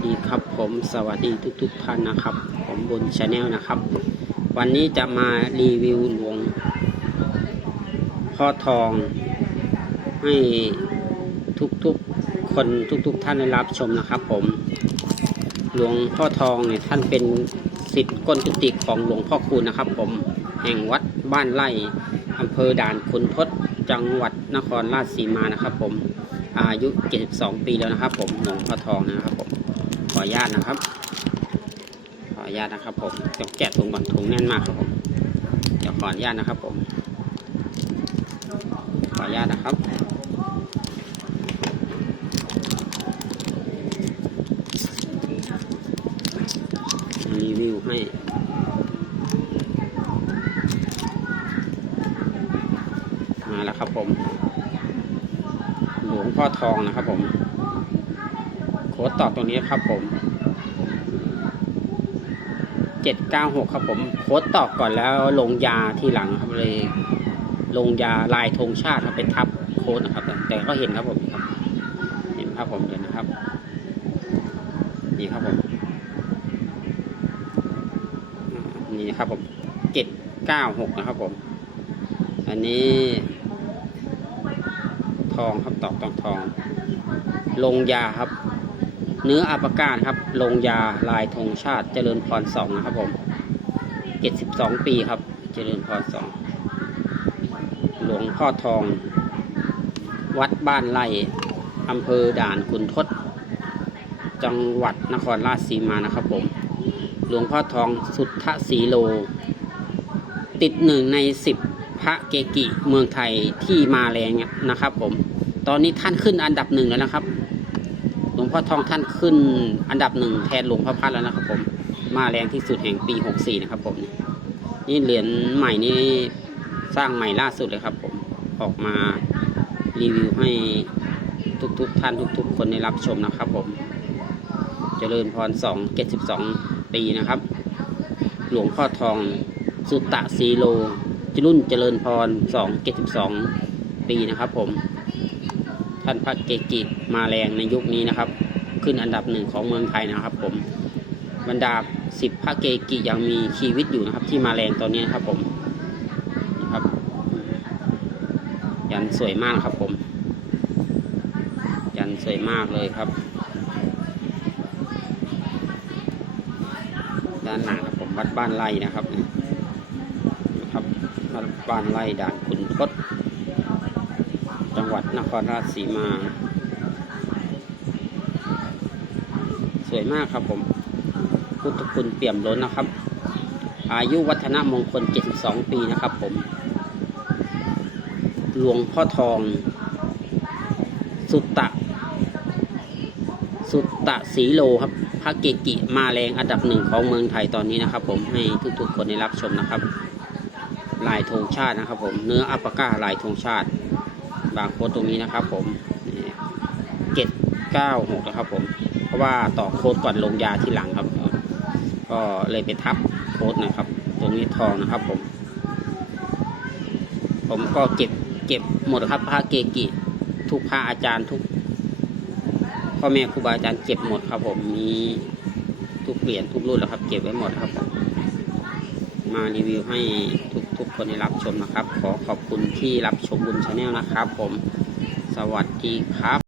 ดีครับผมสวัสดีทุกๆท่านนะครับ ผมบุญชาแนลนะครับ วันนี้จะมารีวิวหลวงพ่อทอง ให้ทุกๆคนทุกๆ ท่านได้รับชมนะครับ ผม หลวงพ่อทองเนี่ยท่านเป็นสิทธิ์ก้นกุฏิของหลวงพ่อคูณนะครับ ผมแห่งวัดบ้านไร่อำเภอด่านขุนทด จังหวัดนครราชสีมานะครับ ผมอายุ 72 ปีแล้วนะครับ ผมหลวงพ่อทองนะครับผมขออนุญาตนะครับ ขออนุญาตนะครับ ผมจะแกะถุงก่อนถุงแน่นมากครับผมเดี๋ยวขออนุญาตนะครับ ผม ขออนุญาตนะครับรีวิวให้ มา แล้วครับ ผมหลวงพ่อทองนะครับ ผม โค้ดตอบตรงนี้ครับ ผมเจ็ดเก้าหกครับ ผมโค้ดตอบก่อนแล้วลงยาที่หลังครับเลย ลงยาลายธงชาติครับเป็นทับโค้ดนะครับ แต่ก็เห็นครับผมครับ เห็นครับผมเห็นนะครับนี่ครับผมนี่ครับผมเจ็ดเก้าหกนะครับผม อันนี้ ทองครับตอกตองทอง ลงยาครับ เนื้ออัปกาศครับ ลงยาลายธงชาติเจริญพรสองนะครับผมเจ็ดสิบสองปีครับ เจริญพรสองหลวงพ่อทอง วัดบ้านไร่อำเภอด่านขุนทดจังหวัดนครราชสีมานะครับผม หลวงพ่อทองสุทธสีโล ติดหนึ่งในสิบ พระเกกิเมืองไทยที่มาแรงนะครับ ผม ตอนนี้ท่านขึ้นอันดับหนึ่งแล้วนะครับ หลวงพ่อทองท่านขึ้นอันดับหนึ่งแทนหลวงพ่อพัดแล้วนะครับ ผม มาแรงที่สุดแห่งปีหกสี่นะครับ ผม นี่เหรียญใหม่นี่สร้างใหม่ล่าสุดเลยครับ ผม ออกมารีวิวให้ทุกๆทท่านทุก ๆ คนได้รับชมนะครับ ผม เจริญพรสองเจ็ดสิบสองปีนะครับ หลวงพ่อทองสุตตะสีโล รุ่นเจริญพรสองเจ็ดสิบสองปีนะครับ ผม ท่านพระเกจิมาแรงในยุคนี้นะครับ ขึ้นอันดับหนึ่งของเมืองไทยนะครับ ผมบรรดาสิบพระเกจิยังมีชีวิตอยู่นะครับ ที่มาแรงตอนนี้นะครับ ผมนะครับยันสวยมากครับ ผม ยันสวยมากเลยครับ ด้านหลังครับผมวัดบ้านไร่นะครับนะครับวัด บ้านไร่ด่านขุนทดจังหวัดนครราชสีมา สวยมากครับผม พุทธคุณเปี่ยมล้นนะครับ อายุวัฒนมงคล 72 ปีนะครับผม หลวงพ่อทอง สุตตะ สุตตะสีโลครับพระเกกิมาแรงอันดับหนึ่งของเมืองไทยตอนนี้นะครับ ผมให้ทุกๆคนได้รับชมนะครับ ลายธงชาตินะครับ ผมเนื้ออัปก้าลายธงชาติ บางโค้ดตรงนี้นะครับผมเจ็ดเก้าหกนะครับ ผม เพราะว่าต่อโค้ดก่อนลงยาที่หลังครับ ก็เลยไปทับโค้ดนะครับ ตรงนี้ทองนะครับ ผม ผมก็เก็บเก็บหมดครับพระเกกิทุกพระอาจารย์ทุกพ่อแม่ครูบาอาจารย์เก็บหมดครับ ผมมีทุกเหรียญทุกรุ่นแล้วครับ เก็บไว้หมดครับ มารีวิวให้ทุกทุกคนได้รับชมนะครับ ขอขอบคุณที่รับชมบุญชาแนลนะครับผม สวัสดีครับ